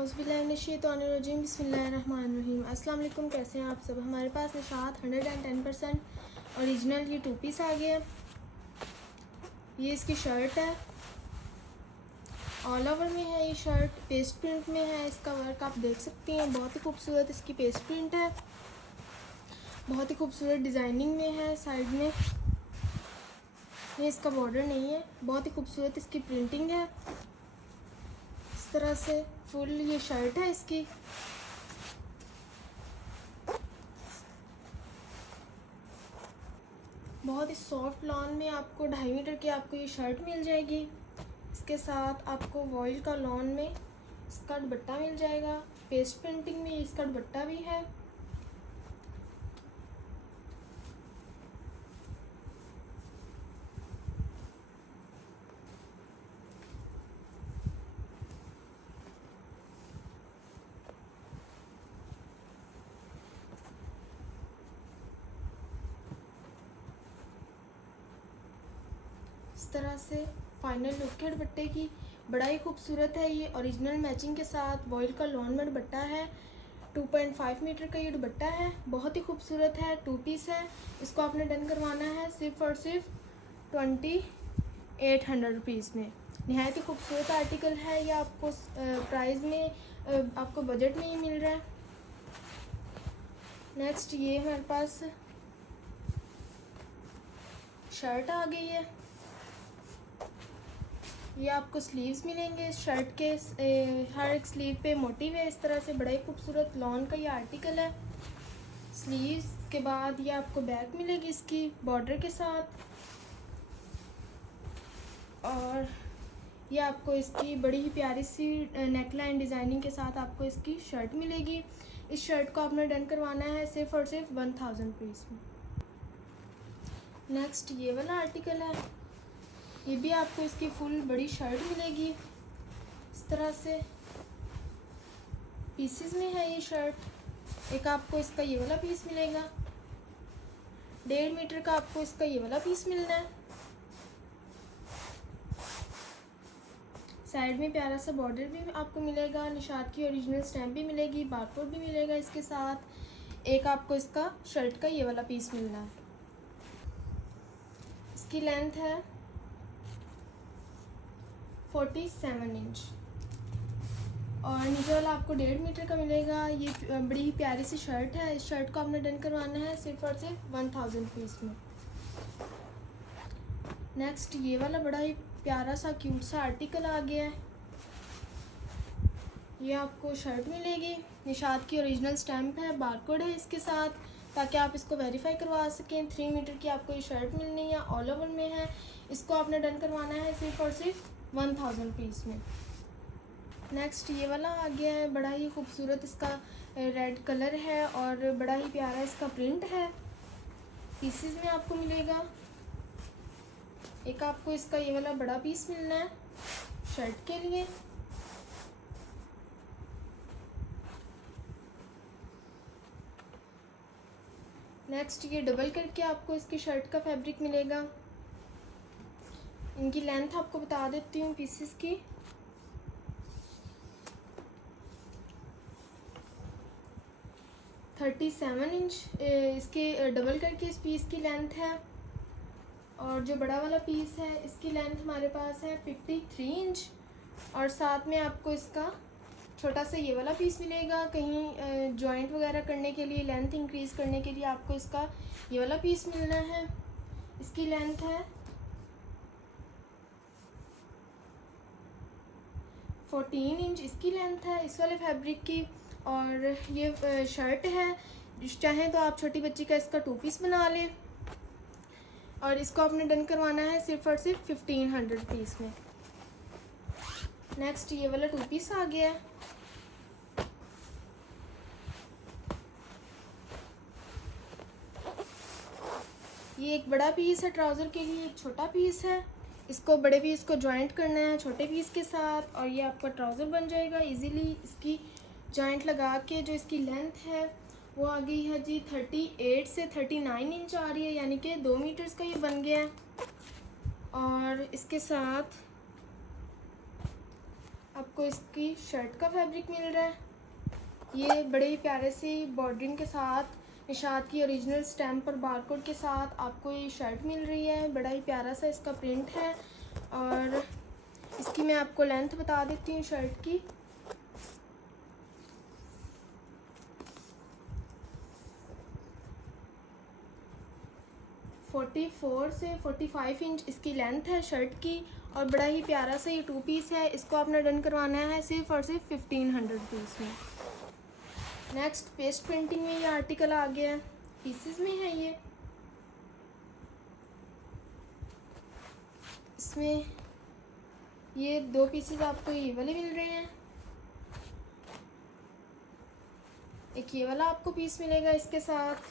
औज़ुबिल्लाहिमिनश्शैतानिर्रजीम बिस्मिल्लाहिर्रहमानिर्रहीम। अस्सलाम वालेकुम, कैसे हैं आप सब। हमारे पास निशात 110% ओरिजिनल ये टू पीस आ गया। ये इसकी शर्ट है, ऑल ओवर में है ये शर्ट, पेस्ट प्रिंट में है। इसका वर्क आप देख सकती हैं, बहुत ही खूबसूरत इसकी पेस्ट प्रिंट है, बहुत ही खूबसूरत डिज़ाइनिंग में है। साइड में ये इसका बॉर्डर नहीं है, बहुत ही खूबसूरत इसकी प्रिंटिंग है। इस तरह से फुल ये शर्ट है इसकी। बहुत ही सॉफ्ट लॉन में आपको 2.5 मीटर की आपको ये शर्ट मिल जाएगी। इसके साथ आपको वॉइल का लॉन में इसका दुपट्टा मिल जाएगा। पेस्ट प्रिंटिंग में इसका दुपट्टा भी है। इस तरह से फाइनल लुक है दुपट्टे की, बड़ा ही खूबसूरत है। ये ओरिजिनल मैचिंग के साथ वॉइल का लॉन में दुपट्टा है। 2.5 मीटर का ये दुपट्टा है, बहुत ही खूबसूरत है। टू पीस है। इसको आपने डन करवाना है सिर्फ़ और सिर्फ 2800 रुपीज़ में। नहायत ही खूबसूरत आर्टिकल है। ये आपको प्राइस में आपको बजट में ही मिल रहा है। नेक्स्ट ये हमारे पास शर्ट आ गई है। ये आपको स्लीव्स मिलेंगे इस शर्ट के। हर एक स्लीव पे मोटिव है इस तरह से। बड़ा ही खूबसूरत लॉन का ये आर्टिकल है। स्लीव्स के बाद ये आपको बैक मिलेगी इसकी बॉर्डर के साथ, और ये आपको इसकी बड़ी ही प्यारी सी नेकलाइन डिज़ाइनिंग के साथ आपको इसकी शर्ट मिलेगी। इस शर्ट को आपने डन करवाना है सिर्फ़ और सिर्फ 1000 रुपीज़ में। नेक्स्ट ये वाला आर्टिकल है। ये भी आपको इसकी फुल बड़ी शर्ट मिलेगी इस तरह से। पीसेस में है ये शर्ट। एक आपको इसका ये वाला पीस मिलेगा, 1.5 मीटर का आपको इसका ये वाला पीस मिलना है। साइड में प्यारा सा बॉर्डर भी आपको मिलेगा, निशात की ओरिजिनल स्टैम्प भी मिलेगी, बारकोड भी मिलेगा इसके साथ। एक आपको इसका शर्ट का ये वाला पीस मिलना है। इसकी लेंथ है 47 इंच और नीचे वाला आपको 1.5 मीटर का मिलेगा। ये बड़ी ही प्यारी सी शर्ट है। इस शर्ट को आपने डन करवाना है सिर्फ और सिर्फ 1000 रुपीज़ में। नेक्स्ट ये वाला बड़ा ही प्यारा सा क्यूट सा आर्टिकल आ गया है। ये आपको शर्ट मिलेगी, निशात की ओरिजिनल स्टैम्प है, बारकोड है इसके साथ, ताकि आप इसको वेरीफाई करवा सकें। 3 मीटर की आपको ये शर्ट मिलनी है, ऑल ओवर में है। इसको आपने डन करवाना है सिर्फ और सिर्फ 1000 रुपीज़ में। नेक्स्ट ये वाला आ गया है। बड़ा ही खूबसूरत इसका रेड कलर है और बड़ा ही प्यारा इसका प्रिंट है। पीसेस में आपको मिलेगा। एक आपको इसका ये वाला बड़ा पीस मिलना है शर्ट के लिए। नेक्स्ट ये डबल करके आपको इसकी शर्ट का फैब्रिक मिलेगा। इनकी लेंथ आपको बता देती हूँ पीसेस की। 37 इंच इसके डबल करके इस पीस की लेंथ है, और जो बड़ा वाला पीस है इसकी लेंथ हमारे पास है 53 इंच। और साथ में आपको इसका छोटा सा ये वाला पीस मिलेगा, कहीं जॉइंट वगैरह करने के लिए, लेंथ इंक्रीज़ करने के लिए आपको इसका ये वाला पीस मिलना है। इसकी लेंथ है 14 इंच इसकी लेंथ है इस वाले फैब्रिक की। और ये शर्ट है, चाहें तो आप छोटी बच्ची का इसका टू पीस बना लें। और इसको आपने डन करवाना है सिर्फ और सिर्फ 1500 रुपीज़ में। नेक्स्ट ये वाला टू पीस आ गया है। ये एक बड़ा पीस है ट्राउज़र के लिए, एक छोटा पीस है। इसको बड़े पीस को जॉइंट करना है छोटे पीस के साथ, और ये आपका ट्राउज़र बन जाएगा इजीली। इसकी जॉइंट लगा के जो इसकी लेंथ है वो आ गई है जी 38 से 39 इंच आ रही है, यानी कि 2 मीटर्स का ये बन गया है। और इसके साथ आपको इसकी शर्ट का फैब्रिक मिल रहा है। ये बड़े ही प्यारे से बॉर्डरिंग के साथ निशात की ओरिजिनल स्टैम्प और बारकोड के साथ आपको ये शर्ट मिल रही है। बड़ा ही प्यारा सा इसका प्रिंट है। और इसकी मैं आपको लेंथ बता देती हूँ शर्ट की। फोर्टी 44 से 45 इंच इसकी लेंथ है शर्ट की। और बड़ा ही प्यारा सा ये 2 पीस है। इसको आपने डन करवाना है सिर्फ और सिर्फ 1500 रुपीज़ में। नेक्स्ट पेस्ट प्रिंटिंग में ये आर्टिकल आ गया है, पीसेस में है ये। इसमें ये 2 पीसेस आपको ये वाले मिल रहे हैं। एक ये वाला आपको पीस मिलेगा इसके साथ।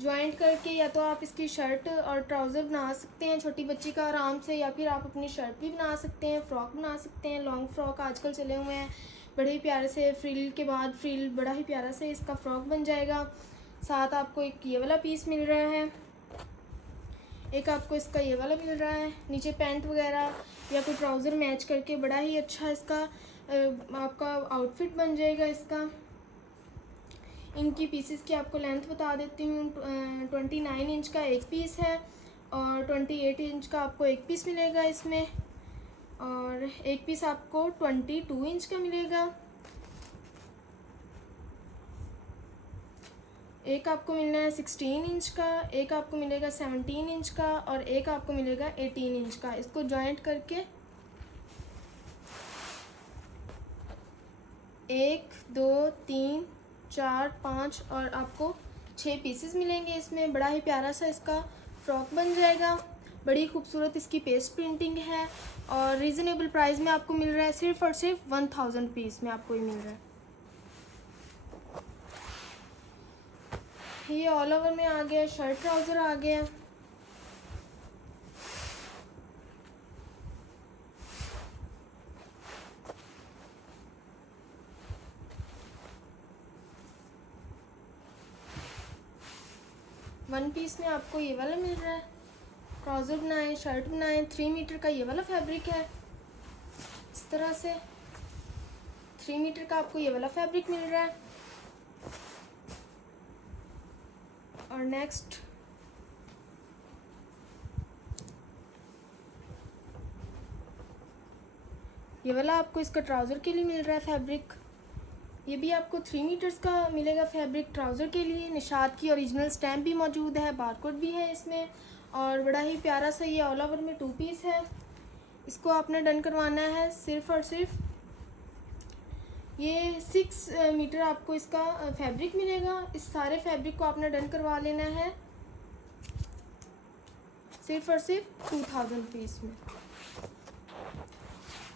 ज्वाइंट करके या तो आप इसकी शर्ट और ट्राउज़र बना सकते हैं छोटी बच्ची का आराम से, या फिर आप अपनी शर्ट भी बना सकते हैं, फ्रॉक बना सकते हैं। लॉन्ग फ्रॉक आजकल चले हुए हैं, बड़े ही प्यारे से फ्रिल के बाद फ्रिल, बड़ा ही प्यारा से इसका फ्रॉक बन जाएगा। साथ आपको एक ये वाला पीस मिल रहा है, एक आपको इसका ये वाला मिल रहा है। नीचे पैंट वगैरह या कोई ट्राउज़र मैच करके बड़ा ही अच्छा इसका आपका आउटफिट बन जाएगा इसका। इनकी पीसेस की आपको लेंथ बता देती हूँ। 29 इंच का एक पीस है और 28 इंच का आपको एक पीस मिलेगा इसमें, और एक पीस आपको 22 इंच का मिलेगा। एक आपको मिलना है 16 इंच का, एक आपको मिलेगा 17 इंच का, और एक आपको मिलेगा 18 इंच का। इसको जॉइंट करके 1 2 3 4 5 और आपको 6 पीसेस मिलेंगे इसमें। बड़ा ही प्यारा सा इसका फ्रॉक बन जाएगा। बड़ी खूबसूरत इसकी पेस्ट प्रिंटिंग है और रीज़नेबल प्राइस में आपको मिल रहा है। सिर्फ और सिर्फ 1000 रुपीज़ में आपको ये मिल रहा है। ये ऑल ओवर में आ गया, शर्ट ट्राउज़र आ गया। वन पीस में आपको ये वाला मिल रहा है। ट्राउज़र बनाएं, शर्ट बनाएं, 3 मीटर का ये वाला फैब्रिक है। इस तरह से 3 मीटर का आपको ये वाला फैब्रिक मिल रहा है। और नेक्स्ट ये वाला आपको इसका ट्राउज़र के लिए मिल रहा है फैब्रिक। ये भी आपको 3 मीटर्स का मिलेगा फैब्रिक ट्राउज़र के लिए। निशात की ओरिजिनल स्टैम्प भी मौजूद है, बारकोड भी है इसमें। और बड़ा ही प्यारा सा ये ऑल ओवर में 2 पीस है। इसको आपने डन करवाना है सिर्फ और सिर्फ ये 6 मीटर आपको इसका फैब्रिक मिलेगा। इस सारे फैब्रिक को आपने डन करवा लेना है सिर्फ और सिर्फ 2000 रुपीज़ में।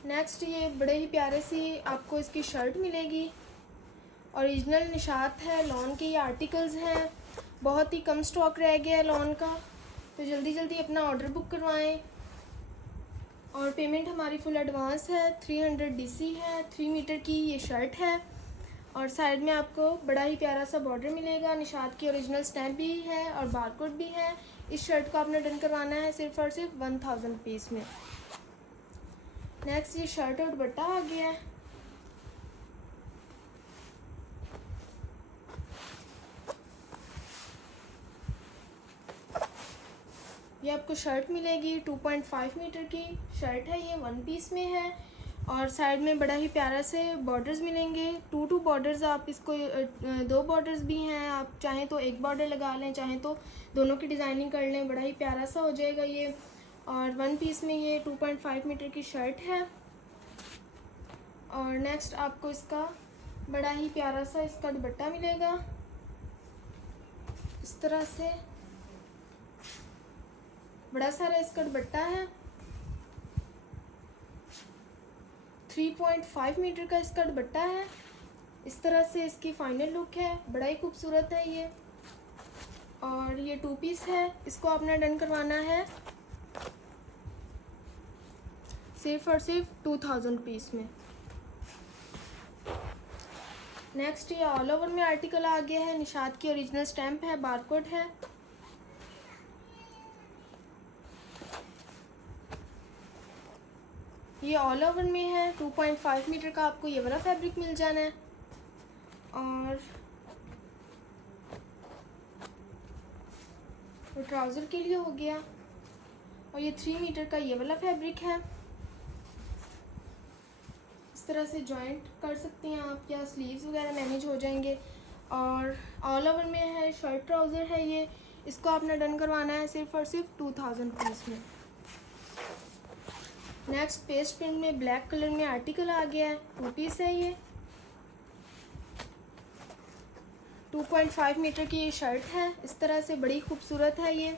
नेक्स्ट ये बड़े ही प्यारे सी आपको इसकी शर्ट मिलेगी। ओरिजिनल निशात है, लॉन के ये आर्टिकल्स हैं। बहुत ही कम स्टॉक रह गया है लॉन का, तो जल्दी जल्दी अपना ऑर्डर बुक करवाएं। और पेमेंट हमारी फुल एडवांस है। 300 DC है। 3 मीटर की ये शर्ट है और साइड में आपको बड़ा ही प्यारा सा बॉर्डर मिलेगा। निशात की ओरिजिनल स्टैम्प भी है और बारकोड भी है। इस शर्ट को आपने डन करवाना है सिर्फ और सिर्फ 1000 रुपीज़ में। नेक्स्ट ये शर्ट और दुपट्टा आ गया है। ये आपको शर्ट मिलेगी। 2.5 मीटर की शर्ट है, ये 1 पीस में है और साइड में बड़ा ही प्यारा से बॉर्डर्स मिलेंगे। 2 बॉर्डर्स, आप इसको 2 बॉर्डर्स भी हैं। आप चाहें तो एक बॉर्डर लगा लें, चाहें तो दोनों की डिज़ाइनिंग कर लें, बड़ा ही प्यारा सा हो जाएगा ये। और 1 पीस में ये 2.5 मीटर की शर्ट है। और नेक्स्ट आपको इसका बड़ा ही प्यारा सा इसका दुपट्टा मिलेगा इस तरह से। बड़ा सारा इसका दुपट्टा है। 3.5 मीटर का इसका दुपट्टा है। इस तरह से इसकी फाइनल लुक है, बड़ा ही खूबसूरत है ये। और ये 2 पीस है। इसको आपने डन करवाना है सिर्फ और सिर्फ 2000 रुपीज़ में। नेक्स्ट ये ऑल ओवर में आर्टिकल आ गया है। निशात की ओरिजिनल स्टैम्प है, बारकोड है। ये ऑल ओवर में है। 2.5 मीटर का आपको ये वाला फैब्रिक मिल जाना है। और ट्राउज़र के लिए हो गया। और ये 3 मीटर का ये वाला फैब्रिक है। इस तरह से जॉइंट कर सकते हैं आप, या स्लीव्स वगैरह मैनेज हो जाएंगे। और ऑल ओवर में है, शर्ट ट्राउज़र है ये। इसको आपने डन करवाना है सिर्फ और सिर्फ 2000 रुपीज़ में। नेक्स्ट पेस्ट प्रिंट में ब्लैक कलर में आर्टिकल आ गया है। 2 पीस है ये। 2.5 मीटर की ये शर्ट है। इस तरह से बड़ी खूबसूरत है ये।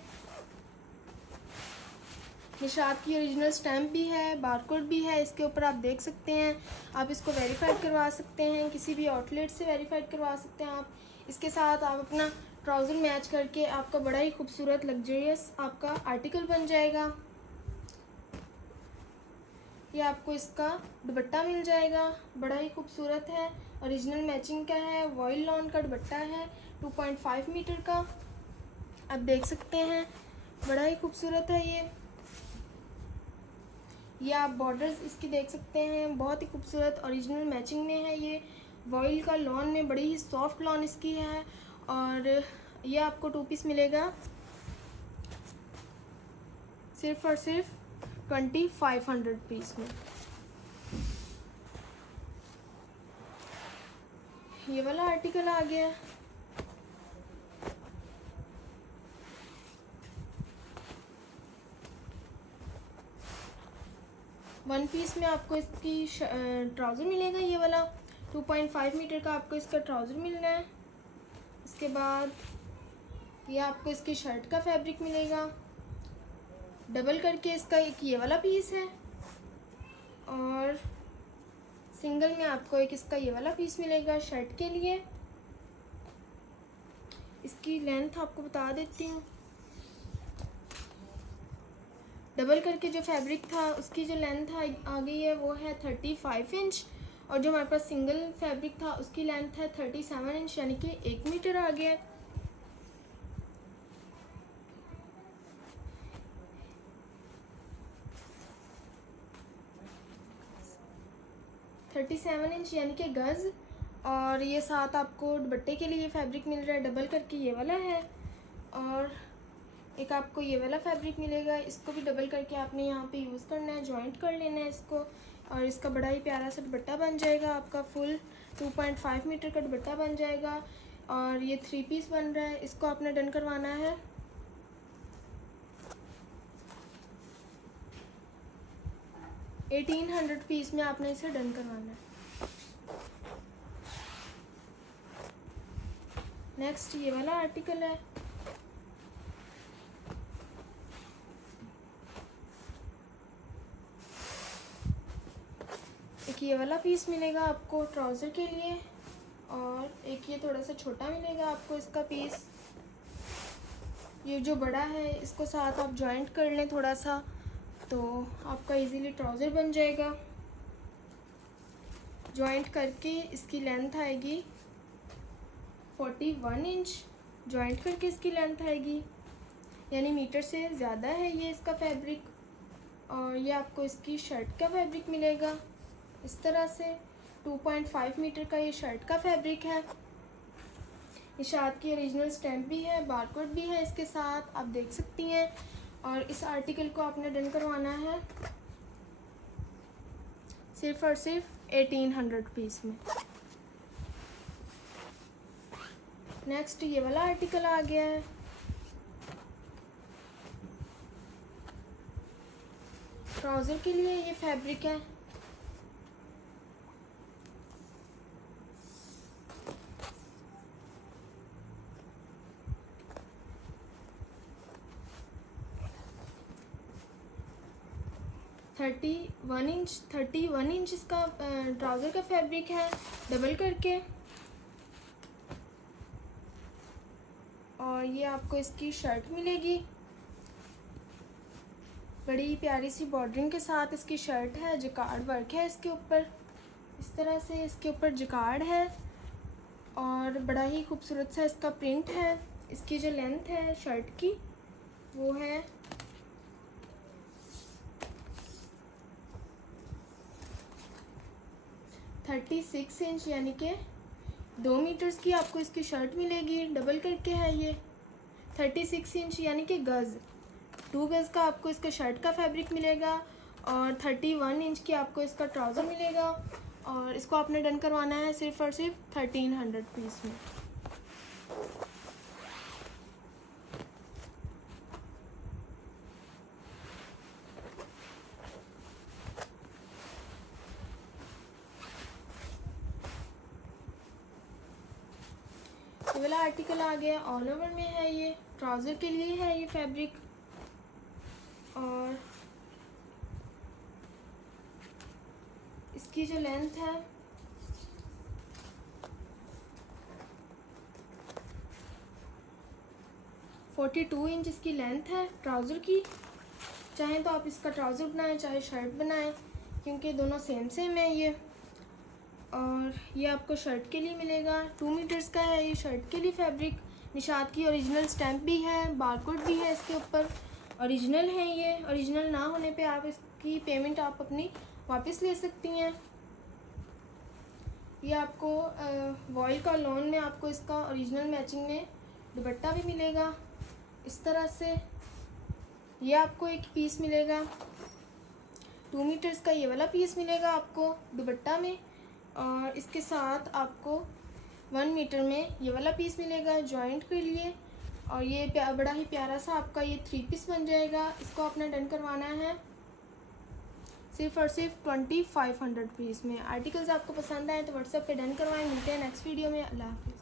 निशात की ओरिजिनल स्टैम्प भी है, बारकोड भी है इसके ऊपर, आप देख सकते हैं। आप इसको वेरीफाइड करवा सकते हैं, किसी भी आउटलेट से वेरीफाइड करवा सकते हैं आप। इसके साथ आप अपना ट्राउज़र मैच करके आपका बड़ा ही खूबसूरत लग्जरियस आपका आर्टिकल बन जाएगा। ये आपको इसका दुपट्टा मिल जाएगा, बड़ा ही खूबसूरत है, ओरिजिनल मैचिंग का है, वॉयल लॉन का दुपट्टा है, 2.5 मीटर का, आप देख सकते हैं। बड़ा ही खूबसूरत है ये आप बॉर्डर्स इसकी देख सकते हैं, बहुत ही खूबसूरत ओरिजिनल मैचिंग में है ये। वॉयल का लॉन में बड़ी ही सॉफ्ट लॉन इसकी है। और ये आपको 2 पीस मिलेगा सिर्फ और सिर्फ 2500 रुपीज़ में। ये वाला आर्टिकल आ गया। वन पीस में आपको इसकी ट्राउज़र मिलेगा ये वाला। 2.5 मीटर का आपको इसका ट्राउज़र मिलना है। इसके बाद ये आपको इसकी शर्ट का फैब्रिक मिलेगा, डबल करके इसका एक ये वाला पीस है। और सिंगल में आपको एक इसका ये वाला पीस मिलेगा शर्ट के लिए। इसकी लेंथ आपको बता देती हूँ। डबल करके जो फैब्रिक था उसकी जो लेंथ आ गई है वो है 35 इंच। और जो हमारे पास सिंगल फैब्रिक था उसकी लेंथ है 37 इंच, यानी कि 1 मीटर आ गया। थर्टी 37 इंच यानी कि गज़। और ये साथ आपको दुपट्टे के लिए फैब्रिक मिल रहा है, डबल करके ये वाला है। और एक आपको ये वाला फैब्रिक मिलेगा, इसको भी डबल करके आपने यहाँ पे यूज़ करना है, जॉइंट कर लेना है इसको। और इसका बड़ा ही प्यारा सा दुपट्टा बन जाएगा आपका, फुल 2.5 मीटर का दुपट्टा बन जाएगा। और ये 3 पीस बन रहा है, इसको आपने डन करवाना है 1800 पीस में आपने इसे डन करवाना है। नेक्स्ट ये वाला आर्टिकल है। एक ये वाला पीस मिलेगा आपको ट्राउज़र के लिए, और एक ये थोड़ा सा छोटा मिलेगा आपको इसका पीस। ये जो बड़ा है इसको साथ आप जॉइंट कर लें थोड़ा सा, तो आपका इजीली ट्राउज़र बन जाएगा। जॉइंट करके इसकी लेंथ आएगी 41 इंच। जॉइंट करके इसकी लेंथ आएगी, यानी मीटर से ज़्यादा है ये इसका फैब्रिक। और ये आपको इसकी शर्ट का फैब्रिक मिलेगा इस तरह से। 2.5 मीटर का ये शर्ट का फैब्रिक है। निशात की ओरिजिनल स्टैम्प भी है, बारकोड भी है इसके साथ, आप देख सकती हैं। और इस आर्टिकल को आपने डन करवाना है सिर्फ और सिर्फ 1800 रुपीज़ में। नेक्स्ट ये वाला आर्टिकल आ गया है। ट्राउज़र के लिए ये फैब्रिक है। थर्टी वन इंच इसका ट्राउज़र का फैब्रिक है, डबल करके। और ये आपको इसकी शर्ट मिलेगी, बड़ी प्यारी सी बॉर्डरिंग के साथ इसकी शर्ट है। जिकार्ड वर्क है इसके ऊपर, इस तरह से इसके ऊपर जिकार्ड है। और बड़ा ही खूबसूरत सा इसका प्रिंट है। इसकी जो लेंथ है शर्ट की वो है 36 इंच यानी कि 2 मीटर्स की आपको इसकी शर्ट मिलेगी। डबल करके है ये 36 इंच यानी कि गज़, 2 गज़ का आपको इसका शर्ट का फैब्रिक मिलेगा और 31 इंच की आपको इसका ट्राउज़र मिलेगा। और इसको आपने डन करवाना है सिर्फ़ और सिर्फ 1300 पीस में। ये वाला आर्टिकल आ गया, ऑल ओवर में है, ये ट्राउज़र के लिए है ये फैब्रिक। और इसकी जो लेंथ है 42 इंच इसकी लेंथ है ट्राउज़र की। चाहें तो आप इसका ट्राउज़र बनाएं चाहे शर्ट बनाएं, क्योंकि दोनों सेम सेम है ये। और ये आपको शर्ट के लिए मिलेगा, 2 मीटर्स का है ये शर्ट के लिए फैब्रिक। निशात की ओरिजिनल स्टैम्प भी है, बारकोड भी है इसके ऊपर, ओरिजिनल है ये। ओरिजिनल ना होने पे आप इसकी पेमेंट आप अपनी वापस ले सकती हैं। ये आपको वॉइल का लोन में आपको इसका ओरिजिनल मैचिंग में दुपट्टा भी मिलेगा इस तरह से। ये आपको एक पीस मिलेगा, 2 मीटर्स का ये वाला पीस मिलेगा आपको दुपट्टा में। और इसके साथ आपको 1 मीटर में ये वाला पीस मिलेगा जॉइंट के लिए। और ये बड़ा ही प्यारा सा आपका ये 3 पीस बन जाएगा। इसको आपने डन करवाना है सिर्फ और सिर्फ 2500 पीस में। आर्टिकल्स आपको पसंद आए तो व्हाट्सएप पे डन करवाएं। मिलते हैं नेक्स्ट वीडियो में। अल्लाह हाफिज़।